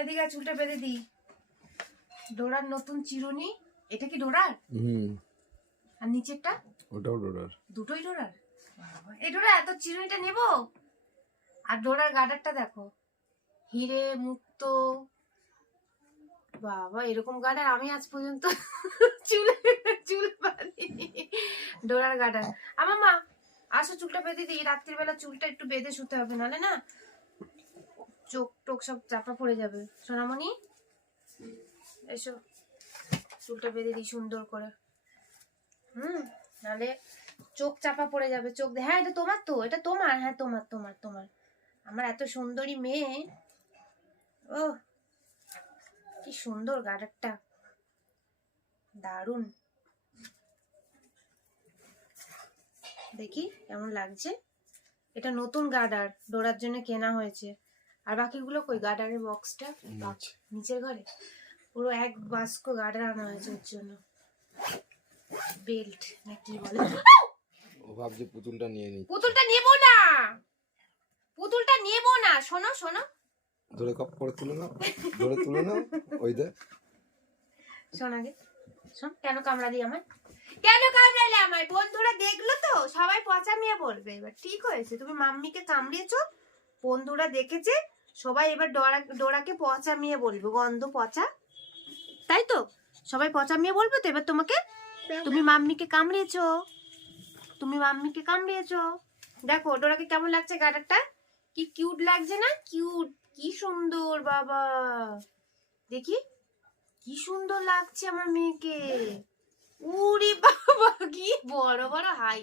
এদিকে চুলটা বেঁধে দি। ডোরার নতুন চিরুনি। এটা কি ডোরার? আর নিচেরটা? ওটাও ডোরার। দুটোই ডোরার। এই ডোরা এত চিরুনিটা নেব। আর ডোরার গার্ডারটা দেখো, হিরে মুক্ত। বাবা, এরকম গার্ডার আমি আজ পর্যন্ত চুল বাঁধিনি। ডোরার গার্ডার। আমার মা আসো, চুলটা বেঁধে দিই। রাত্রিবেলা চুলটা একটু বেঁধে শুতে হবে, নাহলে না চোখ টোক সব চাপা পড়ে যাবে। সোনামণি এসো, চুলটা বেঁধে দিই সুন্দর করে। নাহলে চোখ চাপা পড়ে যাবে। চোখ হ্যাঁ, এটা তোমার তো, এটা তোমার। হ্যাঁ তোমার তোমার তোমার। আমার এত সুন্দরী মেয়ে। ও কি সুন্দর গার্ডারটা, দারুন। দেখি কেমন লাগছে। এটা নতুন গার্ডার, ডোরার জন্য কেনা হয়েছে। আর বাকিগুলো কই? গার্ডারের বক্সটা নিচের ঘরে। পুরো এক বাস্ক গার্ডার আনা হয়েছে ওর জন্য। বেল্ট না কি বলে? ও ভাবছে পুতুলটা নিয়ে নি। পুতুলটা নেবো না, পুতুলটা নেবো না। শোনো শোনো, ধরে কপ করে তুলে নাও, ধরে তুলে নাও। ওই দে, শোন আগে শোন। কেন কামড়ালি আমায়? কেন কামড়ালে আমায়? বন্ধুরা দেখলো তো, সবাই পচা মেয়ে বলবে। এবার ঠিক হয়েছে, তুমি মাম্মিকে কামড়িয়েছো, বন্ধুরা দেখেছে, সবাই এবার ডোরাকে পচা মেয়ে বলবে। গন্ধ পচা, তাই তো? সবাই পচা মেয়ে বলবে তো এবার তোমাকে। তুমি মাম্মিকে কামড়িয়েছো, তুমি মাম্মিকে কামড়িয়েছো। দেখো ডোরাকে কেমন লাগছে গার্ডারটা, কি কিউট লাগছে না? কিউট, কি সুন্দর বাবা। দেখি কি সুন্দর লাগছে আমার মেয়েকে। উরি বাবা, কি বড় বড় হাই।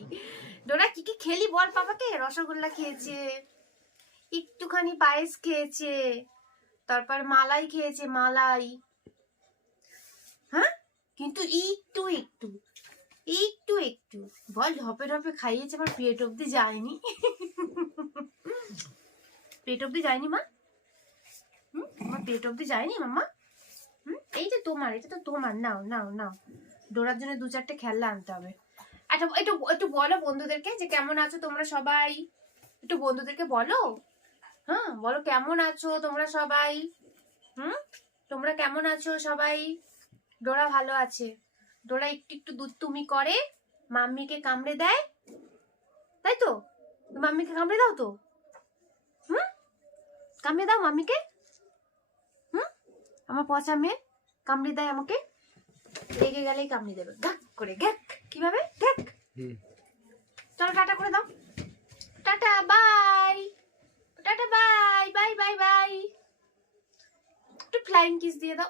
ডোরা কি কি খেলি বল পাপাকে? রসগোল্লা খেয়েছে, একটুখানি পায়েস খেয়েছে, তারপর মালাই খেয়েছে, মালাই। হ্যাঁ, কিন্তু একটু একটু একটু একটু বল ঢপে ঢপে খাইয়েছে। আমার পেট অব্দি যায়নি। পেট অব্দি যায়নি মা। আমার পেট অব্দি যায়নি মাম্মা। এই যে তোমার, এটা তো তোমার। নাও নাও নাও, ডোরার জন্য 2-4টে খেলনা আনতে হবে। একটু একটু একটু বলো বন্ধুদেরকে যে কেমন আছো তোমরা সবাই। একটু বন্ধুদেরকে বলো। হ্যাঁ বলো, কেমন আছো তোমরা সবাই। তোমরা কেমন আছো সবাই? ডোরা ভালো আছে। ডোরা একটু একটু দুধ তুমি করে, মাম্মিকে কামড়ে দেয়, তাই তো? মাম্মিকে কামড়ে দাও তো। কামড়ে দাও মাম্মিকে। আমার পচা মেয়ে কামড়ে দেয় আমাকে। রেগে গেলেই কামড়ে দেবে, ঘাক করে। ঘ্যাক, কিভাবে? ঘ্যাক। চলো টাটা করে দাও। Tata bye, tata bye bye bye bye. একটু ফ্লাইং কিস দিয়ে দাও।